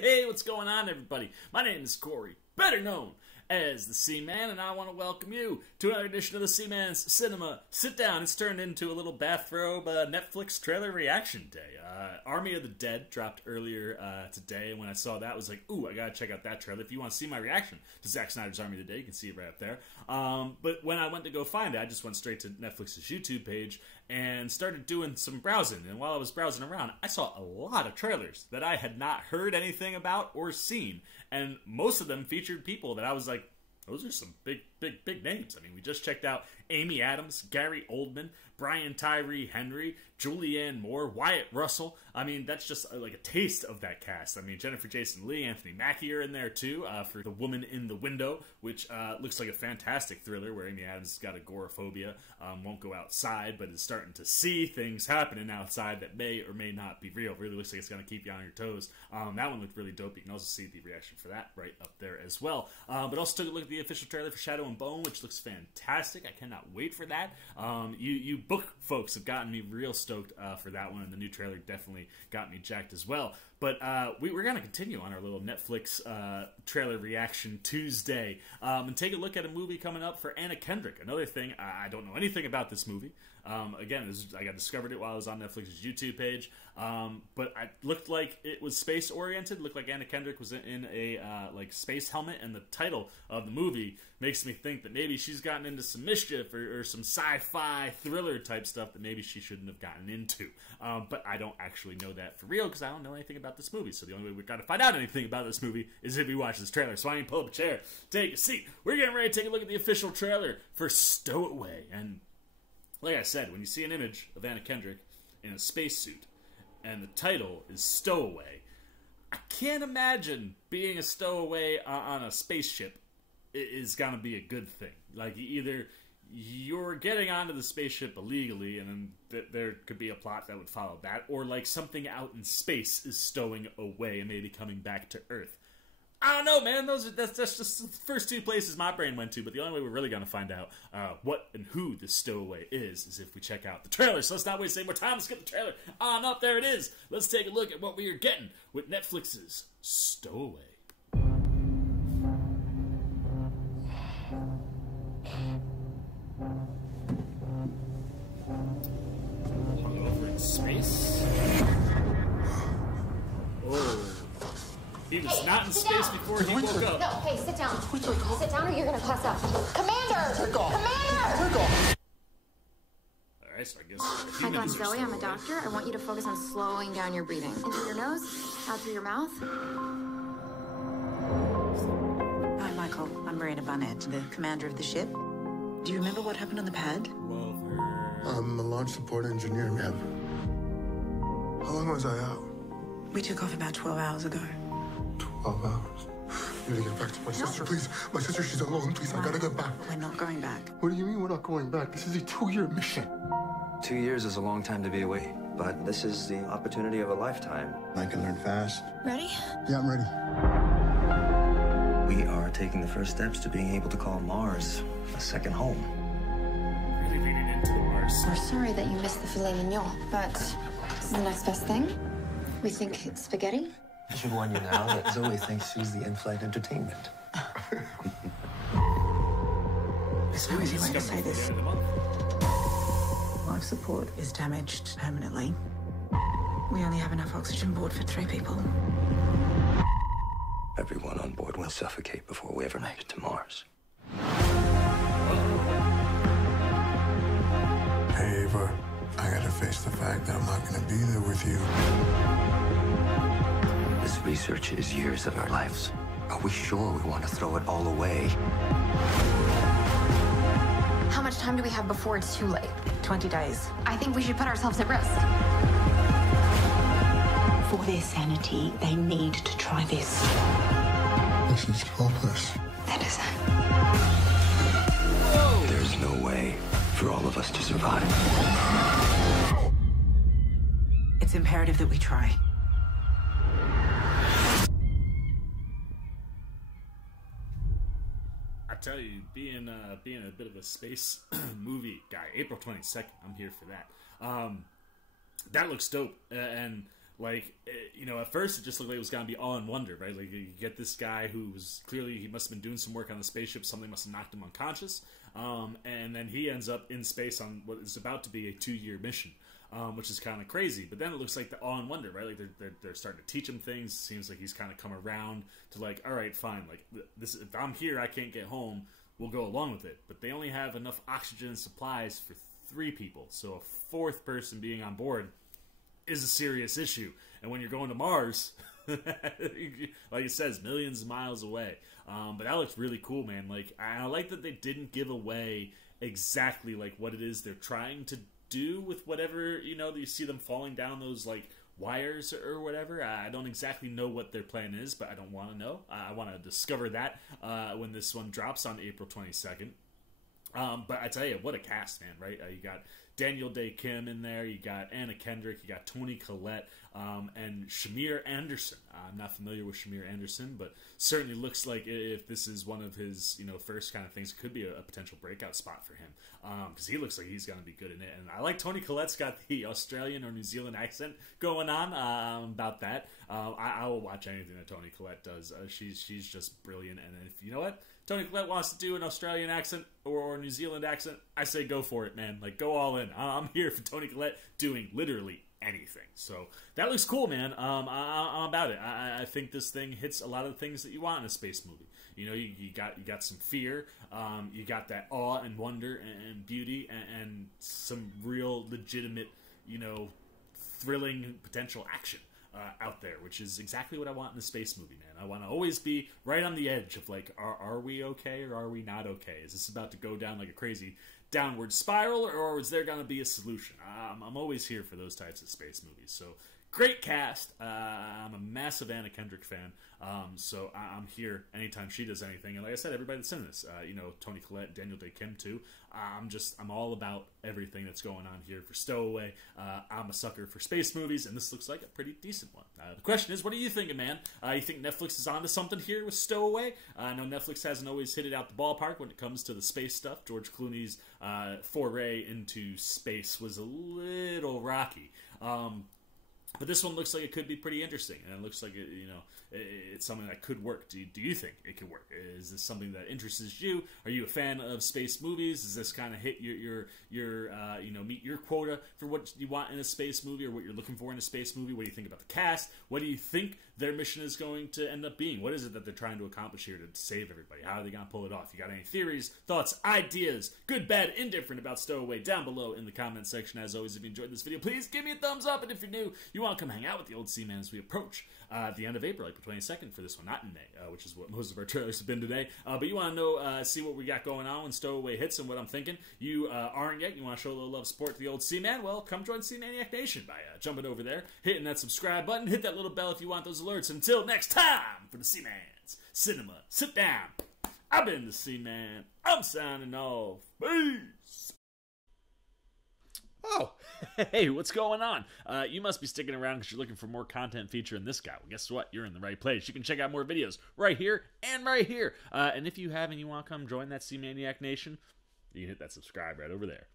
Hey, what's going on, everybody? My name is Corey, better known as the C-Man, and I want to welcome you to another edition of the C-Man's Cinema Sit-Down. It's turned into a little bathrobe Netflix trailer reaction day. Army of the Dead dropped earlier today, and when I saw that, I was like, ooh, I gotta check out that trailer. If you want to see my reaction to Zack Snyder's Army of the Dead, you can see it right up there. But when I went to go find it, I just went straight to Netflix's YouTube page and started doing some browsing. And while I was browsing around, I saw a lot of trailers that I had not heard anything about or seen. And most of them featured people that I was like, those are some big names. I mean, we just checked out Amy Adams, Gary Oldman, Brian Tyree Henry, Julianne Moore, Wyatt Russell. I mean, that's just like a taste of that cast. I mean, Jennifer Jason Leigh, Anthony Mackie are in there too for The Woman in the Window, which looks like a fantastic thriller where Amy Adams has got agoraphobia, won't go outside, but is starting to see things happening outside that may or may not be real. Really looks like it's going to keep you on your toes. That one looked really dope. You can also see the reaction for that right up there as well. But also took a look at the official trailer for Shadow and Bone, which looks fantastic. I cannot wait for that. You book folks have gotten me real stoked for that one, and the new trailer definitely got me jacked as well. But we're going to continue on our little Netflix trailer reaction Tuesday and take a look at a movie coming up for Anna Kendrick. Another thing, I don't know anything about this movie. Again, I got discovered it while I was on Netflix's YouTube page, but it looked like it was space oriented. Looked like Anna Kendrick was in a like space helmet, and the title of the movie makes me think that maybe she's gotten into some mischief or some sci-fi thriller type stuff that maybe she shouldn't have gotten into. But I don't actually know that for real because I don't know anything about this movie. So the only way we've got to find out anything about this movie is if we watch this trailer. So I need to pull up a chair, take a seat. We're getting ready to take a look at the official trailer for Stowaway. And like I said, when you see an image of Anna Kendrick in a spacesuit and the title is Stowaway, I can't imagine being a stowaway on a spaceship is going to be a good thing. Like, either you're getting onto the spaceship illegally, and then there could be a plot that would follow that, or like something out in space is stowing away and maybe coming back to Earth. I don't know, man. That's just the first two places my brain went to, but the only way we're really going to find out what and who this stowaway is if we check out the trailer. So let's not waste any more time. Let's get the trailer on up. There it is. Let's take a look at what we are getting with Netflix's Stowaway. Hungover in space. Oh. He was not in space before he woke up. No, hey, sit down. Sit down or you're gonna pass out. Commander! Take off. Commander! Take off. Alright, so I guess Hi, God, Zoe, I'm a doctor. I want you to focus on slowing down your breathing. In through your nose, out through your mouth. Hi, Michael. I'm Marina Barnett, the commander of the ship. Do you remember what happened on the pad? Love her. I'm a launch support engineer, ma'am. How long was I out? We took off about 12 hours ago. 12 hours. I gotta get back to my sister, please. My sister, she's alone. Please, I gotta get back. We're not going back. What do you mean we're not going back? This is a 2-year mission. 2 years is a long time to be away, but this is the opportunity of a lifetime. I can learn fast. Ready? Yeah, I'm ready. We are taking the first steps to being able to call Mars a second home. Really leaning into the Mars. We're sorry that you missed the filet mignon, but this is the next best thing. We think it's spaghetti. I should warn you now that Zoe thinks she's the in-flight entertainment. There's no easy way to say this. Life support is damaged permanently. We only have enough oxygen aboard for 3 people. Everyone on board will suffocate before we ever make it to Mars. Hey, Ava. I gotta face the fact that I'm not gonna be there with you. This research is years of our lives. Are we sure we want to throw it all away? How much time do we have before it's too late? 20 days. I think we should put ourselves at risk. For their sanity, they need to try this. This is hopeless. That is There's no way for all of us to survive. It's imperative that we try. I tell you, being a bit of a space movie guy, April 22nd, I'm here for that. That looks dope, and Like, at first it just looked like it was going to be Awe and Wonder, right? Like, you get this guy who was clearly, he must have been doing some work on the spaceship, something must have knocked him unconscious, and then he ends up in space on what is about to be a 2-year mission, which is kind of crazy. But then it looks like the Awe and Wonder, right? Like, they're starting to teach him things. It seems like he's kind of come around to, like, all right, fine, like, this, if I'm here, I can't get home, we'll go along with it. But they only have enough oxygen and supplies for 3 people, so a 4th person being on board is a serious issue. And when you're going to Mars, like it says, millions of miles away. But that looks really cool, man. Like, I like that they didn't give away exactly like what it is they're trying to do with whatever, you see them falling down those like wires or whatever. I don't exactly know what their plan is, but I don't want to know. I want to discover that when this one drops on April 22nd. But I tell you, what a cast, man, right? You got Daniel Day Kim in there, you got Anna Kendrick, you got Toni Collette, and Shamir Anderson. I'm not familiar with Shamir Anderson, but certainly looks like if this is one of his, first kind of things, it could be a potential breakout spot for him, because he looks like he's going to be good in it. And I like Toni Collette's got the Australian or New Zealand accent going on about that. I will watch anything that Toni Collette does. She's just brilliant, and if you know what? Toni Collette wants to do an Australian accent or a New Zealand accent, I say go for it, man. Like, go all in. I'm here for Toni Collette doing literally anything. So that looks cool, man. I'm about it. I think this thing hits a lot of the things that you want in a space movie. You got some fear, you got that awe and wonder and beauty, and some real legitimate, thrilling potential action out there, which is exactly what I want in a space movie, man. I want to always be right on the edge of like, are we okay or are we not okay? Is this about to go down like a crazy downward spiral, or is there going to be a solution? I'm always here for those types of space movies. So great cast. I'm a massive Anna Kendrick fan, so I'm here anytime she does anything. And like I said, everybody that's in this, Toni Collette, Daniel Day Kim too. I'm all about everything that's going on here for Stowaway. I'm a sucker for space movies, and this looks like a pretty decent one. The question is, what are you thinking, man? You think Netflix is onto something here with Stowaway? I know Netflix hasn't always hit it out the ballpark when it comes to the space stuff. George Clooney's foray into space was a little rocky. But this one looks like it could be pretty interesting, and it looks like it's something that could work. Do you think it could work? Is this something that interests you? Are you a fan of space movies? Does this kind of hit your meet your quota for what you want in a space movie or what you're looking for in a space movie? What do you think about the cast? What do you think their mission is going to end up being? What is it that they're trying to accomplish here to save everybody? How are they going to pull it off? You got any theories, thoughts, ideas, good, bad, indifferent about Stowaway down below in the comment section. As always, if you enjoyed this video, please give me a thumbs up, and if you're new, you want to come hang out with the old Seaman as we approach the end of April, April 22nd for this one, not in May, which is what most of our trailers have been today. But you want to know, see what we got going on when Stowaway hits and what I'm thinking. You aren't yet. You want to show a little love support to the old Seaman? Well, come join Seamaniac Nation by jumping over there, hitting that subscribe button, hit that little bell if you want those alerts. Until next time, for the Seaman's Cinema Sit Down, I've been the Seaman. I'm signing off. Peace. Oh, hey, what's going on? You must be sticking around because you're looking for more content featuring this guy. Well, guess what? You're in the right place. You can check out more videos right here and right here. And if you have and you want to come join that Seamaniac Nation, you can hit that subscribe right over there.